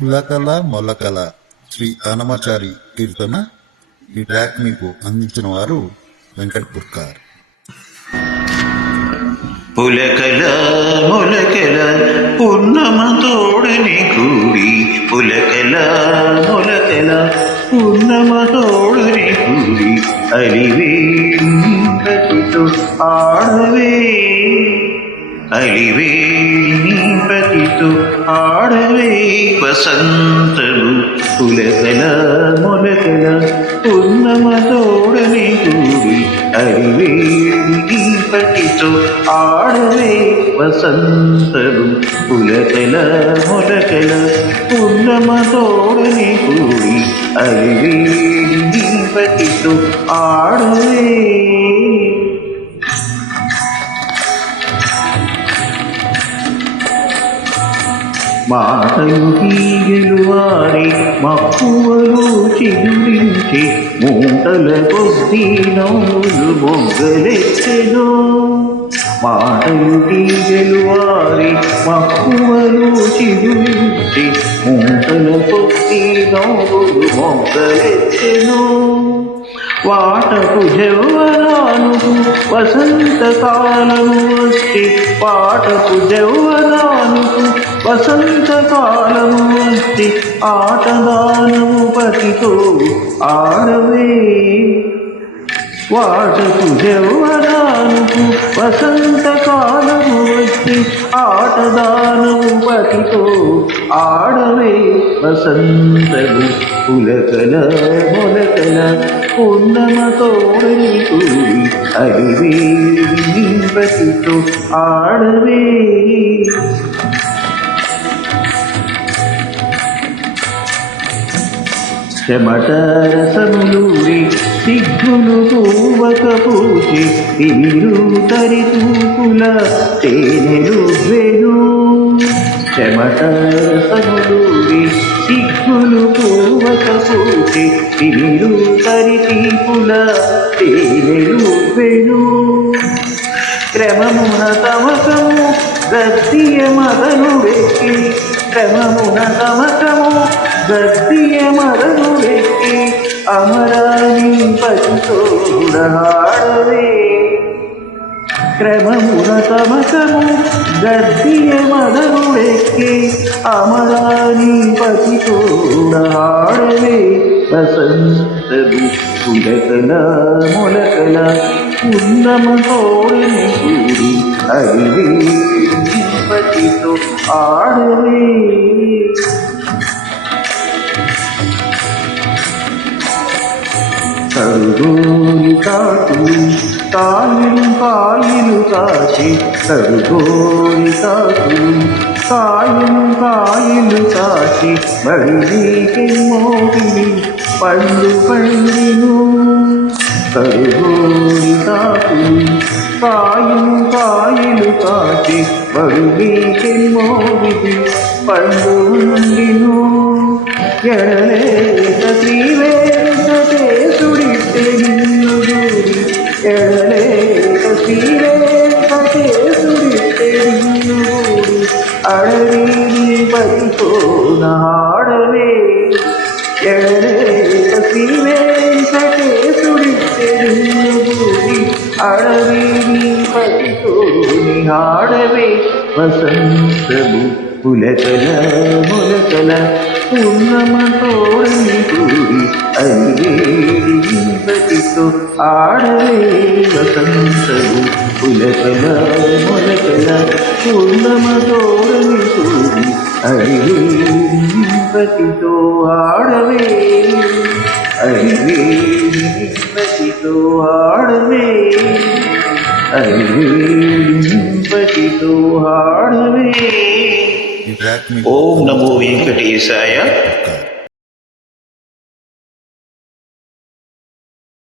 పులకల మొలకల శ్రీ అన్నమాచారి కీర్తన. ఈ ట్రాక్ మీకు అందించిన వారు వెంకట్ పుర్కార్. పులకల మొలకల పున్నమతోడని కూడి, పులకల మొలకల పున్నమతోడని కూడి, అలివే ప్రతితో ఆడవే, అలివే ప్రతితో ఆడవే వసంతలు. పులకల మొలకల పున్నమతోడని కూడి, అలివే ప్రతితో ఆడవే వసంతలు. పులకల మొలకల పున్నమతోడని కూడి, అలివే ప్రతితో ఆడవే. మాటలు తీగెలువారి మక్కువలు చిగురించి, మూటల కొద్ది నవ్వులు మొగ్గలెత్తెను. మాటలు తీగెలువారి మక్కువలు చిగురించి, మూటల కొద్ది నవ్వులు మొగ్గలెత్తెను. వాటకు జౌవనానుకు వసంతకాలము వచ్చి, వాటకు జౌవనానుకు వసంతకాలము వచ్చి, ఆటదానము పతితో ఆడవే. వాటకు జౌవనానుకు వసంతకాలము వచ్చి, ఆటదానము పతితో ఆడవే వసంతలు. పులకల మొలకల పున్నమతోడని కూడి, అలివే పతితో ఆడవే. చెమటరసములూరి సిగ్గులు పూవక పూచి, ఇల్లు తరితూపుల తేనెలు వెను. చెమటరసములూరి సిగ్గులు పూవక పూచి, ఇల్లు తరితీపుల తేనెలు వెను. క్రమమున తమకము గద్దియ మదనుడెక్కి, క్రమమున తమకము గద్దియ మదనుడెక్కి, అమరాని పతితోడ ఆడవే. క్రమమున తమకము గద్దియ మదనుడెక్కి, అమరాని పతితోడ ఆడవే వసంతలు. పులకల మొలకల పున్నమతోడని కూడి, అలివే పతితో ఆడవే. కరుగోని కాకులు కాయలు కాయలు కాచి, కరుగోని కాకులు కాయలు కాయలు కాచి, బడికెమ్మోగిలి పండు పండిను. కరుగోని కాకులు కాయలు కాయలు కాచి, బడికెమ్మోగిలి పండు పండిను. ఎడలేక శ్రీవేంకటేశుడితే నిన్ను దూరి, ఎడలేక శ్రీవేంకటేశుడితే నిన్ను దూరి, అడవి పతితో ఆడవే. ఎడలేక శ్రీవేంకటేశుడితే నిన్ను దూరి, అడవి పతితో ఆడవే వసంతము. పులకల మొలకల పున్నమతోడని కూడి, అలివేడి పతితో ఆడవే వసంతలు. పులకల మొలకల పున్నమతోడని కూడి, అలివేడి పతితో ఆడవే, అలివేడి పతితో ఆడవే, అలివేడి పతితో ఆడవే. ఈ ట్రాక్ మీకు ఓం నమో వెంకటేశాయ.